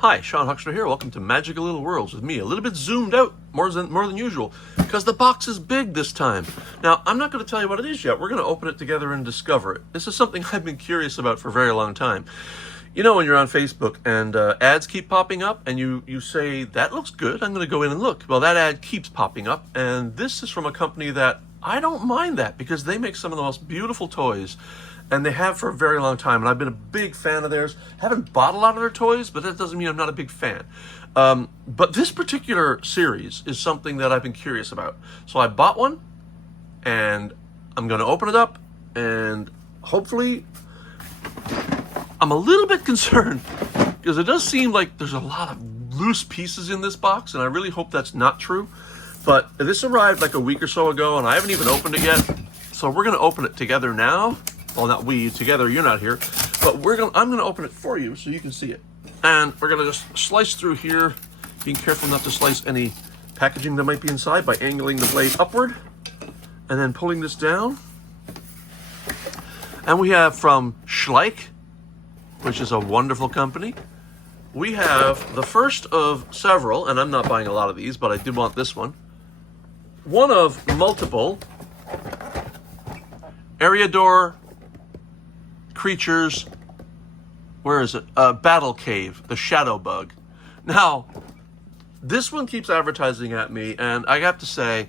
Hi, Sean Huxter here. Welcome to Magical Little Worlds with me. A little bit zoomed out, more than usual, because the box is big this time. Now, I'm not going to tell you what it is yet. We're going to open it together and discover it. This is something I've been curious about for a very long time. You know, when you're on Facebook and ads keep popping up and you say, that looks good, I'm going to go in and look. Well, that ad keeps popping up, and this is from a company that I don't mind that because they make some of the most beautiful toys. And they have for a very long time, and I've been a big fan of theirs. Haven't bought a lot of their toys, but that doesn't mean I'm not a big fan. But this particular series is something that I've been curious about. So I bought one, and I'm going to open it up, and hopefully, I'm a little bit concerned, because it does seem like there's a lot of loose pieces in this box, and I really hope that's not true. But this arrived like a week or so ago, and I haven't even opened it yet. So we're going to open it together now. Well, not we, together, you're not here. But I'm gonna open it for you so you can see it. And we're gonna just slice through here, being careful not to slice any packaging that might be inside by angling the blade upward, and then pulling this down. And we have from Schleich, which is a wonderful company. We have the first of several, and I'm not buying a lot of these, but I did want this one. One of multiple Eldrador creatures, where is it? Battle Cave, the Shadow Bug. Now, this one keeps advertising at me, and I have to say,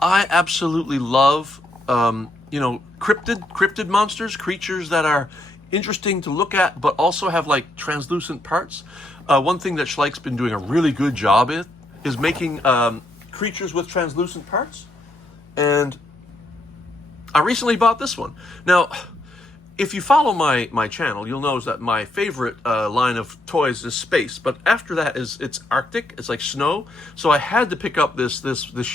I absolutely love, cryptid monsters, creatures that are interesting to look at, but also have like translucent parts. One thing that Schleich's been doing a really good job with is making creatures with translucent parts, and I recently bought this one. Now, if you follow my channel, you'll notice that my favorite line of toys is space, but after that it's Arctic. It's like snow. So I had to pick up this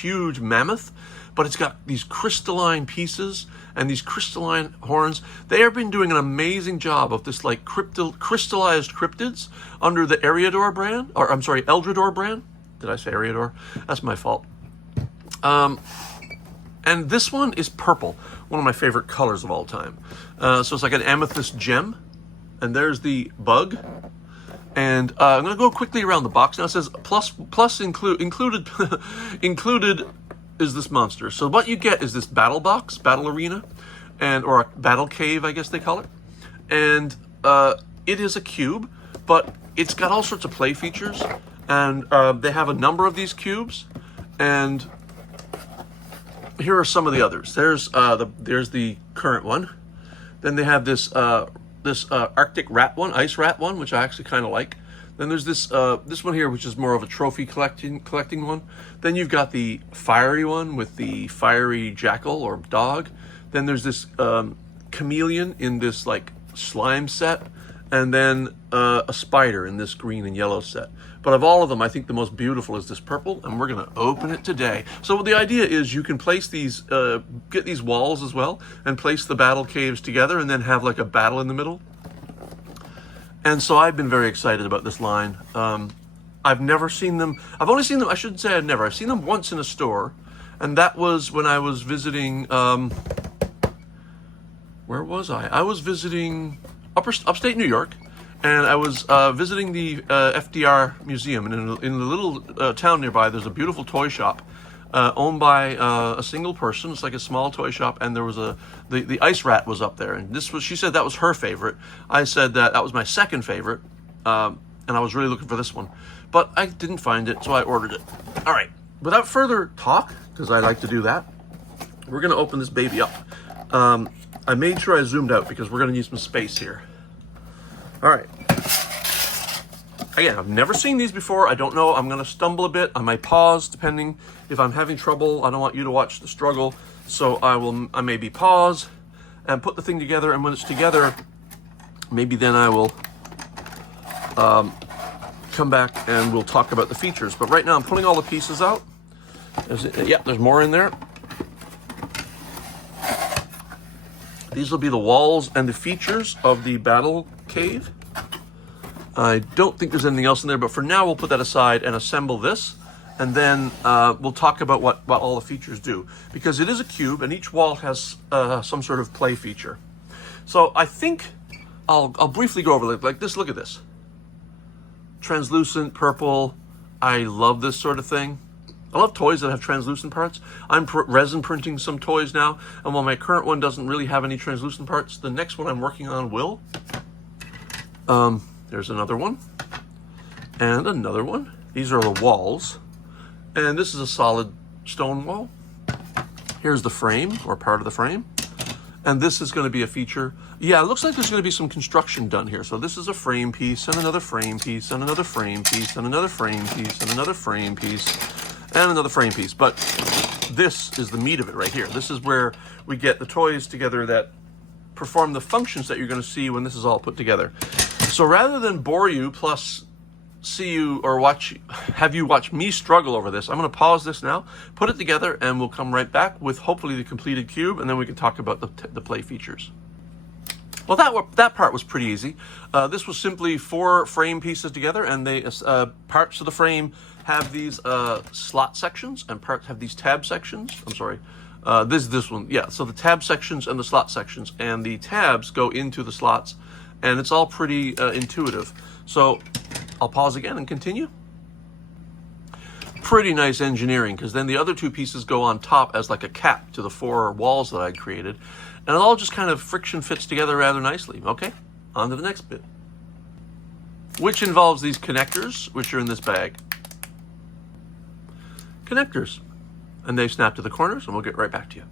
huge mammoth, but it's got these crystalline pieces and these crystalline horns. They have been doing an amazing job of this like crystallized cryptids under the Eldrador brand, or I'm sorry, Eldrador brand. Did I say Eldrador? That's my fault. And this one is purple, one of my favorite colors of all time. So it's like an amethyst gem. And there's the bug. And I'm going to go quickly around the box. Now it says included included is this monster. So what you get is this battle box, battle arena, or a battle cave, I guess they call it. And it is a cube, but it's got all sorts of play features. And they have a number of these cubes. And here are some of the others. There's the current one. Then they have this Arctic rat one, ice rat one, which I actually kind of like. Then there's this one here, which is more of a trophy collecting one. Then you've got the fiery one with the fiery jackal or dog. Then there's this chameleon in this like slime set, and then a spider in this green and yellow set. But of all of them, I think the most beautiful is this purple, and we're going to open it today. So the idea is you can place these, get these walls as well, and place the battle caves together, and then have like a battle in the middle. And so I've been very excited about this line. I've never seen them. I've only seen them, I shouldn't say I've seen them once in a store, and that was when I was visiting, where was I? I was visiting upstate New York. And I was visiting the FDR Museum, and in the little town nearby, there's a beautiful toy shop owned by a single person. It's like a small toy shop, and there was the ice rat was up there, and she said that was her favorite. I said that was my second favorite, and I was really looking for this one, but I didn't find it, so I ordered it. All right, without further talk, because I like to do that, we're gonna open this baby up. I made sure I zoomed out because we're gonna need some space here. All right. Again, I've never seen these before. I don't know. I'm going to stumble a bit. I might pause depending if I'm having trouble. I don't want you to watch the struggle. So I maybe pause and put the thing together. And when it's together, maybe then I will come back and we'll talk about the features. But right now I'm pulling all the pieces out. There's more in there. These will be the walls and the features of the battle cave. I don't think there's anything else in there, but for now we'll put that aside and assemble this, and then we'll talk about what all the features do, because it is a cube and each wall has some sort of play feature. So I think I'll briefly go over like this. Look at this. translucent purple. I love this sort of thing. I love toys that have translucent parts. I'm resin printing some toys now, and while my current one doesn't really have any translucent parts, the next one I'm working on will. There's another one, and another one. These are the walls, and this is a solid stone wall. Here's the frame, or part of the frame, and this is going to be a feature. Yeah, it looks like there's going to be some construction done here. So this is a frame piece, and another frame piece, and another frame piece, and another frame piece, and another frame piece, and another frame piece. But this is the meat of it right here. This is where we get the toys together that perform the functions that you're going to see when this is all put together. So rather than bore you, plus see you or have you watch me struggle over this, I'm going to pause this now, put it together, and we'll come right back with hopefully the completed cube, and then we can talk about the play features. Well, that part was pretty easy. This was simply 4 frame pieces together, and they parts of the frame have these slot sections, and parts have these tab sections. I'm sorry, this one, yeah. So the tab sections and the slot sections, and the tabs go into the slots, and it's all pretty intuitive. So I'll pause again and continue. Pretty nice engineering, because then the other 2 pieces go on top as like a cap to the 4 walls that I created, and it all just kind of friction fits together rather nicely. Okay, on to the next bit, which involves these connectors, which are in this bag. Connectors, and they snap to the corners, and we'll get right back to you.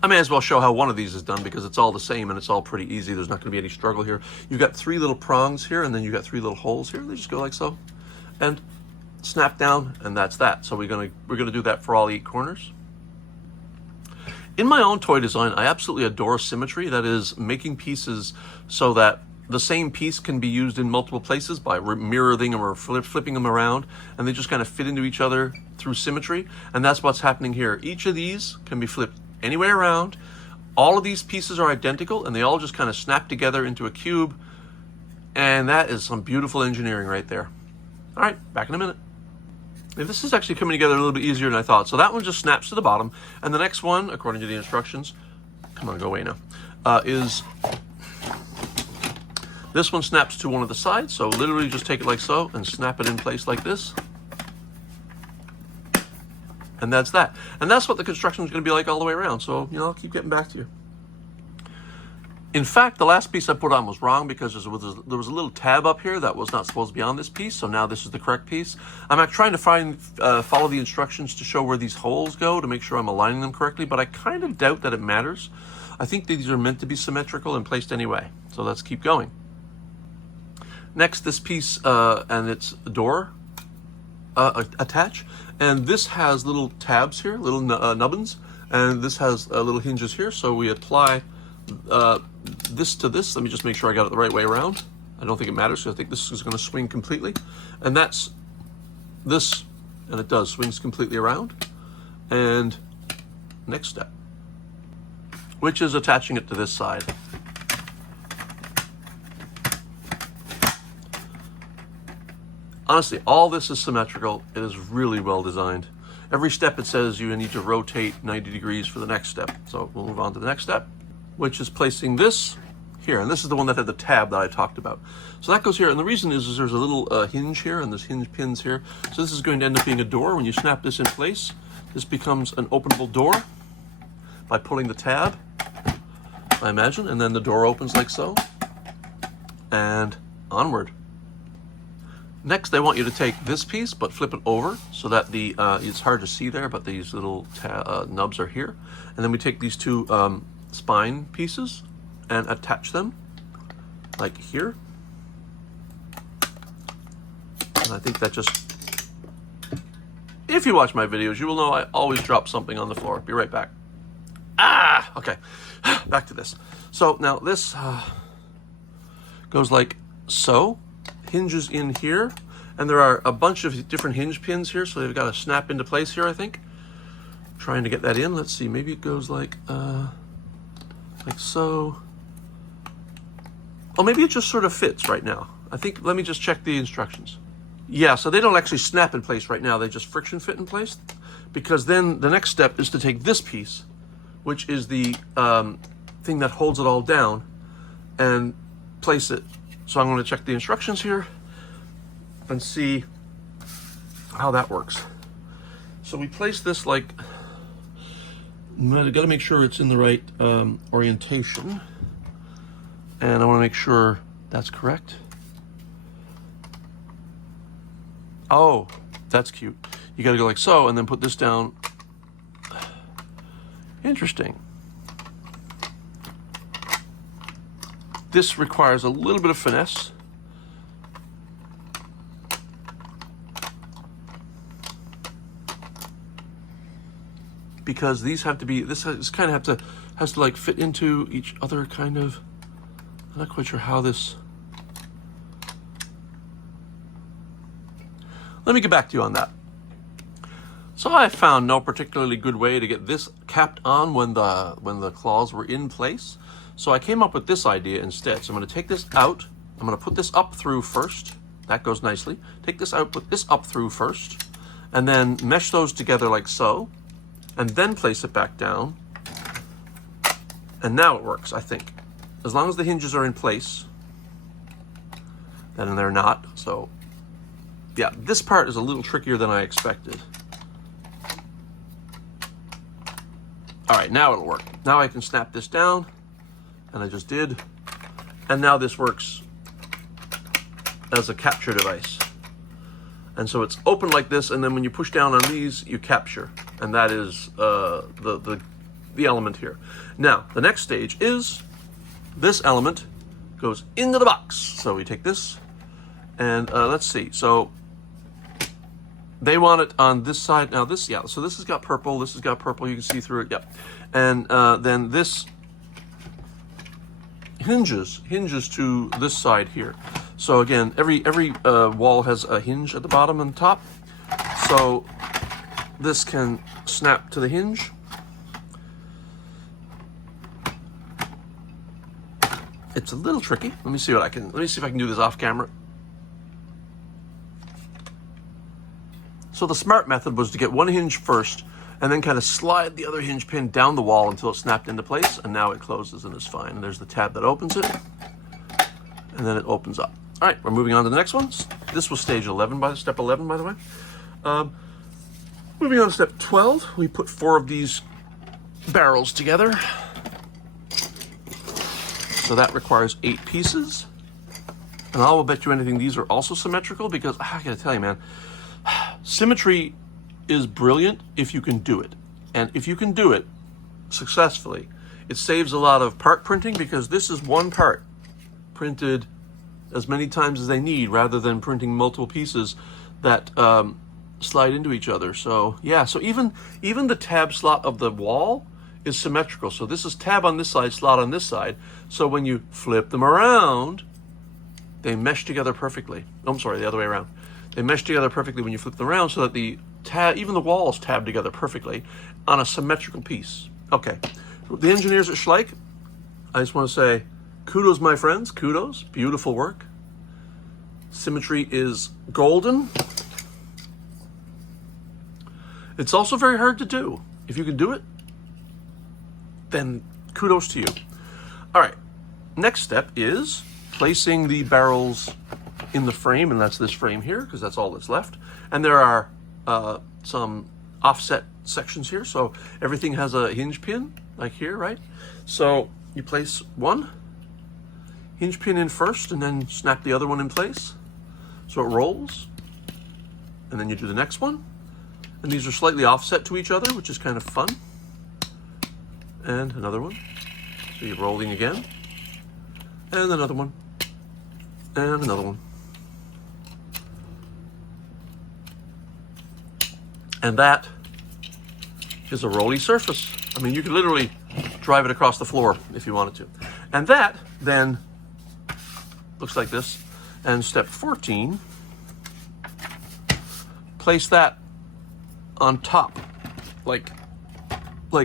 I may as well show how one of these is done, because it's all the same and it's all pretty easy. There's not going to be any struggle here. You've got 3 little prongs here, and then you've got 3 little holes here. They just go like so, and snap down, and that's that. So we're gonna do that for all 8 corners. In my own toy design, I absolutely adore symmetry. That is, making pieces so that the same piece can be used in multiple places by mirroring them or flipping them around, and they just kind of fit into each other through symmetry. And that's what's happening here. Each of these can be flipped any way around. All of these pieces are identical, and they all just kind of snap together into a cube, and that is some beautiful engineering right there. All right, back in a minute. This is actually coming together a little bit easier than I thought. So that one just snaps to the bottom, and the next one, according to the instructions, come on, go away now, is this one snaps to one of the sides. So literally just take it like so and snap it in place like this. And that's that. And that's what the construction is going to be like all the way around. So, I'll keep getting back to you. In fact, the last piece I put on was wrong, because there was a little tab up here that was not supposed to be on this piece. So now this is the correct piece. I'm trying to follow the instructions to show where these holes go to make sure I'm aligning them correctly, but I kind of doubt that it matters. I think these are meant to be symmetrical and placed anyway. So let's keep going. Next, this piece and its door attach. And this has little tabs here, little nubbins, and this has little hinges here. So we apply this to this. Let me just make sure I got it the right way around. I don't think it matters, because I think this is going to swing completely. And that's this, and it does, swings completely around. And next step, which is attaching it to this side. Honestly, all this is symmetrical. It is really well designed. Every step it says you need to rotate 90 degrees for the next step. So we'll move on to the next step, which is placing this here. And this is the one that had the tab that I talked about. So that goes here. And the reason is there's a little hinge here, and there's hinge pins here. So this is going to end up being a door. When you snap this in place, this becomes an openable door by pulling the tab, I imagine. And then the door opens like so. And onward. Next, I want you to take this piece, but flip it over so that it's hard to see there, but these little nubs are here. And then we take these 2 spine pieces and attach them like here. And I think that just, if you watch my videos, you will know I always drop something on the floor. Be right back. Okay, back to this. So now this goes like so. Hinges in here, and there are a bunch of different hinge pins here, so they've got to snap into place here, I think. Trying to get that in. Let's see, maybe it goes like so. Oh, maybe it just sort of fits right now. I think, let me just check the instructions. Yeah, so they don't actually snap in place right now, they just friction fit in place, because then the next step is to take this piece, which is the thing that holds it all down, and place it. So I'm going to check the instructions here. and see how that works. So we place this like, I've got to make sure it's in the right orientation, and I want to make sure that's correct. Oh, that's cute. You got to go like so, and then put this down. Interesting. This requires a little bit of finesse. Because these have to be, this kind of has to like fit into each other kind of. I'm not quite sure how this. Let me get back to you on that. So I found no particularly good way to get this capped on when the claws were in place. So I came up with this idea instead. So I'm going to take this out. I'm going to put this up through first. That goes nicely. Take this out, put this up through first, and then mesh those together like so, and then place it back down. And now it works, I think. As long as the hinges are in place, then they're not. So yeah, this part is a little trickier than I expected. All right, now it'll work. Now I can snap this down, and I just did. And now this works as a capture device. And so it's open like this, and then when you push down on these, you capture. And that is the element here. Now, the next stage is this element goes into the box. So we take this, and let's see. So they want it on this side. Now this, yeah, so this has got purple, this has got purple, you can see through it, yep. And then this hinges to this side here. So again, every wall has a hinge at the bottom and top. So this can snap to the hinge. It's a little tricky. Let me see if I can do this off camera. So the smart method was to get one hinge first and then kind of slide the other hinge pin down the wall until it snapped into place, and now it closes and is fine. And there's the tab that opens it, and then it opens up. All right, we're moving on to the next one. This was stage 11, step 11, by the way. Moving on to step 12, we put 4 of these barrels together. So that requires 8 pieces. And I will bet you anything these are also symmetrical, because I gotta tell you, man, symmetry is brilliant if you can do it. And if you can do it successfully, it saves a lot of part printing, because this is one part printed as many times as they need, rather than printing multiple pieces that slide into each other. So yeah, so even the tab slot of the wall is symmetrical. So this is tab on this side, slot on this side. So when you flip them around, they mesh together perfectly. Oh, I'm sorry, the other way around. They mesh together perfectly when you flip them around, so that the tab, even the walls tab together perfectly on a symmetrical piece. Okay, the engineers at Schleich, I just want to say, kudos, my friends, kudos, beautiful work. Symmetry is golden. It's also very hard to do. If you can do it, then kudos to you. All right, next step is placing the barrels in the frame, and that's this frame here, because that's all that's left. And there are some offset sections here, so everything has a hinge pin, like here, right? So you place one hinge pin in first, and then snap the other one in place, so it rolls. And then you do the next one, and these are slightly offset to each other, which is kind of fun. And another one, so you're rolling again, and another one, and another one. And that is a rolly surface. I mean, you could literally drive it across the floor if you wanted to. And that then looks like this. And step 14, place that on top, like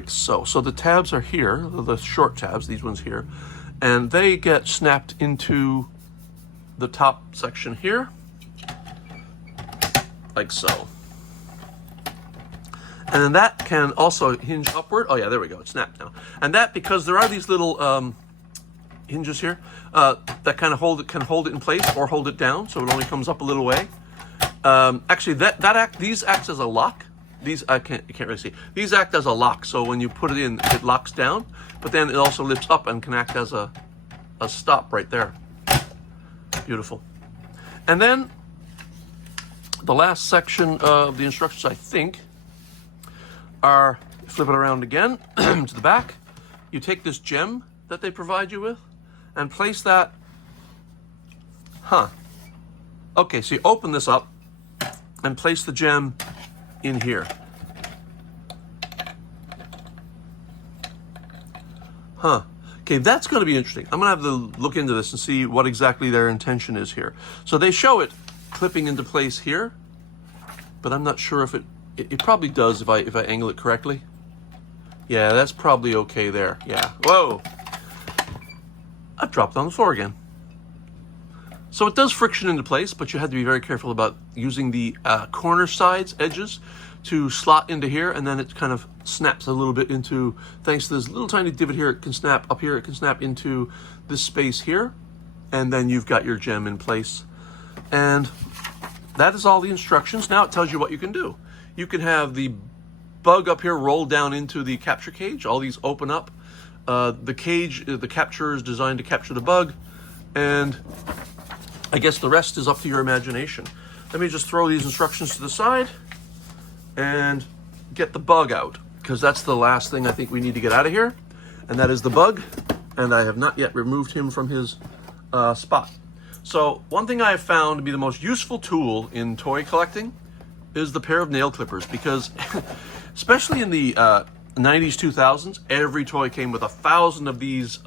so. So the tabs are here, the short tabs, these ones here, and they get snapped into the top section here, like so. And then that can also hinge upward. Oh yeah, there we go, it's snapped now. And that, because there are these little hinges here that kind of can hold it in place or hold it down, so it only comes up a little way. Actually, these act as a lock. These you can't really see. These act as a lock. So when you put it in, it locks down, but then it also lifts up and can act as a stop right there. Beautiful. And then the last section of the instructions, I think, are flip it around again to the back. You take this gem that they provide you with and place that. Okay, so you open this up and place the gem in here. Okay, that's going to be interesting. I'm going to have to look into this and see what exactly their intention is here. So they show it clipping into place here, but I'm not sure if it probably does if I angle it correctly. Yeah, that's probably okay there. Yeah. Whoa! I've dropped on the floor again. So it does friction into place, but you have to be very careful about using the corner sides, edges, to slot into here, and then it kind of snaps a little bit into, thanks to this little tiny divot here, it can snap up here, it can snap into this space here, and then you've got your gem in place. And that is all the instructions. Now it tells you what you can do. You can have the bug up here roll down into the capture cage. All these open up. The cage, the capture is designed to capture the bug, and I guess the rest is up to your imagination. Let me just throw these instructions to the side and get the bug out, because that's the last thing I think we need to get out of here, and that is the bug, and I have not yet removed him from his spot. So one thing I have found to be the most useful tool in toy collecting is the pair of nail clippers, because especially in the 90s, 2000s, every toy came with 1,000 of these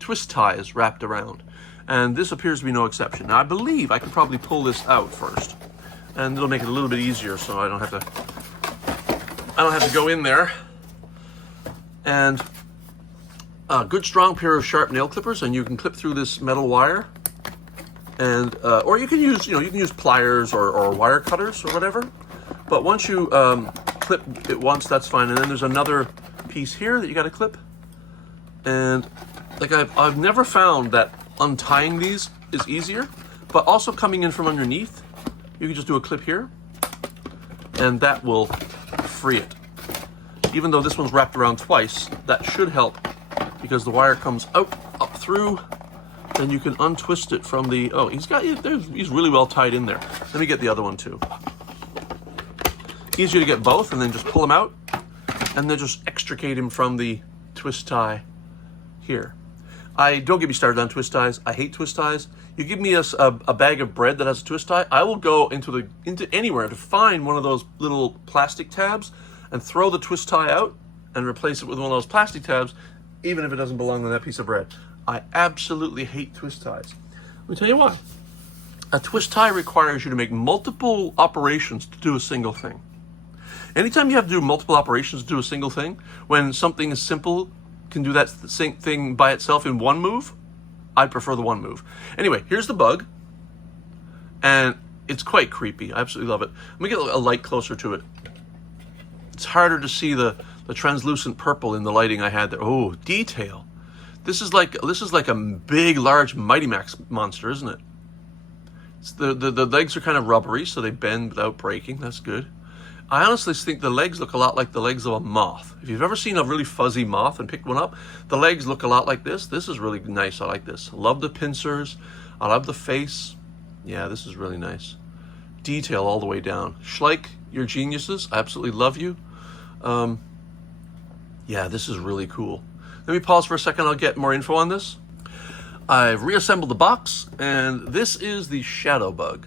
twist ties wrapped around. And this appears to be no exception. Now I believe I could probably pull this out first, and it'll make it a little bit easier, so I don't have to go in there. And a good strong pair of sharp nail clippers, and you can clip through this metal wire, and or you can use pliers or wire cutters or whatever. But once you clip it once, that's fine. And then there's another piece here that you got to clip. And like I've never found that untying these is easier, but also coming in from underneath, you can just do a clip here, and that will free it. Even though this one's wrapped around twice, that should help, because the wire comes out, up through, and you can untwist it from the, oh, he's really well tied in there. Let me get the other one too. Easier to get both, and then just pull them out, and then just extricate him from the twist tie here. Don't get me started on twist ties. I hate twist ties. You give me a bag of bread that has a twist tie, I will go into anywhere to find one of those little plastic tabs and throw the twist tie out and replace it with one of those plastic tabs, even if it doesn't belong on that piece of bread. I absolutely hate twist ties. Let me tell you why. A twist tie requires you to make multiple operations to do a single thing. Anytime you have to do multiple operations to do a single thing, when something is simple, can do that same thing by itself in one move, I prefer the one move. Anyway, here's the bug, and it's quite creepy. I absolutely love it. Let me get a light closer to it. It's harder to see the translucent purple in the lighting I had there. Oh, detail. This is like a big, large Mighty Max monster, isn't it? The legs are kind of rubbery, so they bend without breaking. That's good. I honestly think the legs look a lot like the legs of a moth. If you've ever seen a really fuzzy moth and picked one up, the legs look a lot like this. This is really nice. I like this. I love the pincers. I love the face. Yeah, this is really nice. Detail all the way down. Schleich, you're geniuses. I absolutely love you. Yeah, this is really cool. Let me pause for a second. I'll get more info on this. I've reassembled the box, and this is the Shadow Bug.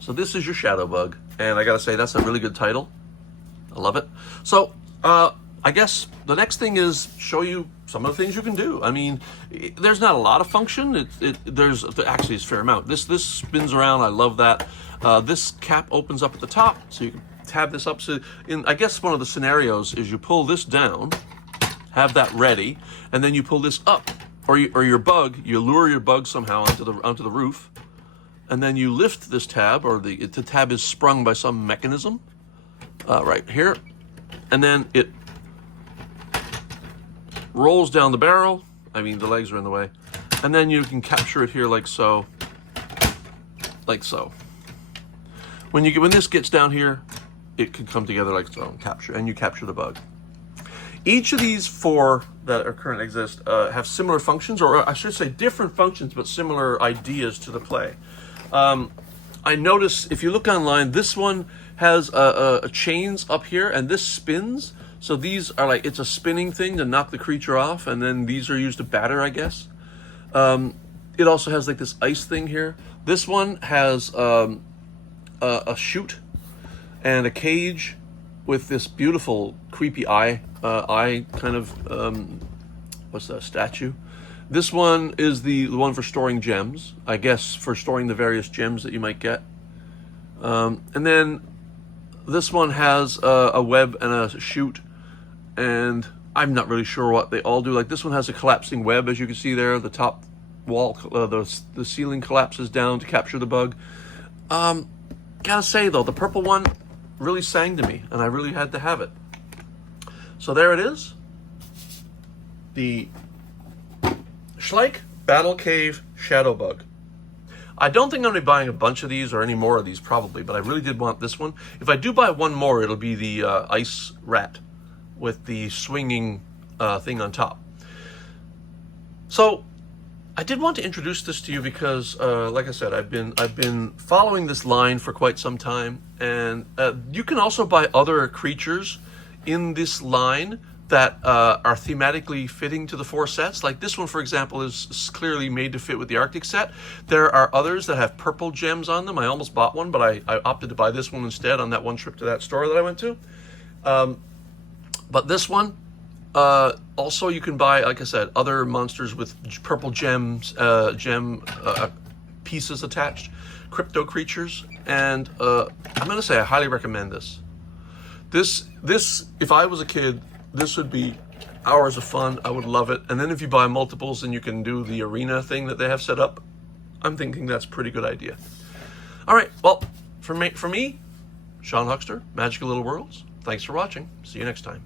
So this is your Shadow Bug, and I gotta say, that's a really good title. I love it. So I guess the next thing is show you some of the things you can do. I mean, there's not a lot of function. There's actually a fair amount. This spins around. I love that. This cap opens up at the top, so you can tab this up. So I guess one of the scenarios is you pull this down, have that ready, and then you pull this up, or your bug. You lure your bug somehow onto the roof, and then you lift this tab, or the tab is sprung by some mechanism right here, and then it rolls down the barrel. I mean, the legs are in the way, and then you can capture it here like so, when this gets down here, it can come together like its own capture, and you capture the bug. Each of these 4 that are currently exist have similar functions, or I should say different functions, but similar ideas to the play. I notice if you look online, this one has chains up here, and this spins. So these are like, it's a spinning thing to knock the creature off, and then these are used to batter, I guess. It also has like this ice thing here. This one has a chute and a cage with this beautiful creepy eye kind of what's that, statue. This one is the one for storing gems, I guess, for storing the various gems that you might get. And then this one has a web and a chute, and I'm not really sure what they all do. Like this one has a collapsing web, as you can see there. The top wall, the ceiling collapses down to capture the bug. Gotta say though, the purple one really sang to me, and I really had to have it. So there it is. The Schleich Battle Cave Shadow Bug. I don't think I'm going to be buying a bunch of these or any more of these probably, but I really did want this one. If I do buy one more, it'll be the ice rat with the swinging thing on top. So I did want to introduce this to you because, like I said, I've been following this line for quite some time, and you can also buy other creatures in this line that are thematically fitting to the 4 sets. Like this one, for example, is clearly made to fit with the Arctic set. There are others that have purple gems on them. I almost bought one, but I opted to buy this one instead on that one trip to that store that I went to. But this one, also you can buy, like I said, other monsters with purple gem pieces attached, crypto creatures, and I'm gonna say I highly recommend this. This, if I was a kid, this would be hours of fun. I would love it. And then if you buy multiples and you can do the arena thing that they have set up, I'm thinking that's a pretty good idea. All right, well, for me, Sean Huckster, Magical Little Worlds, thanks for watching. See you next time.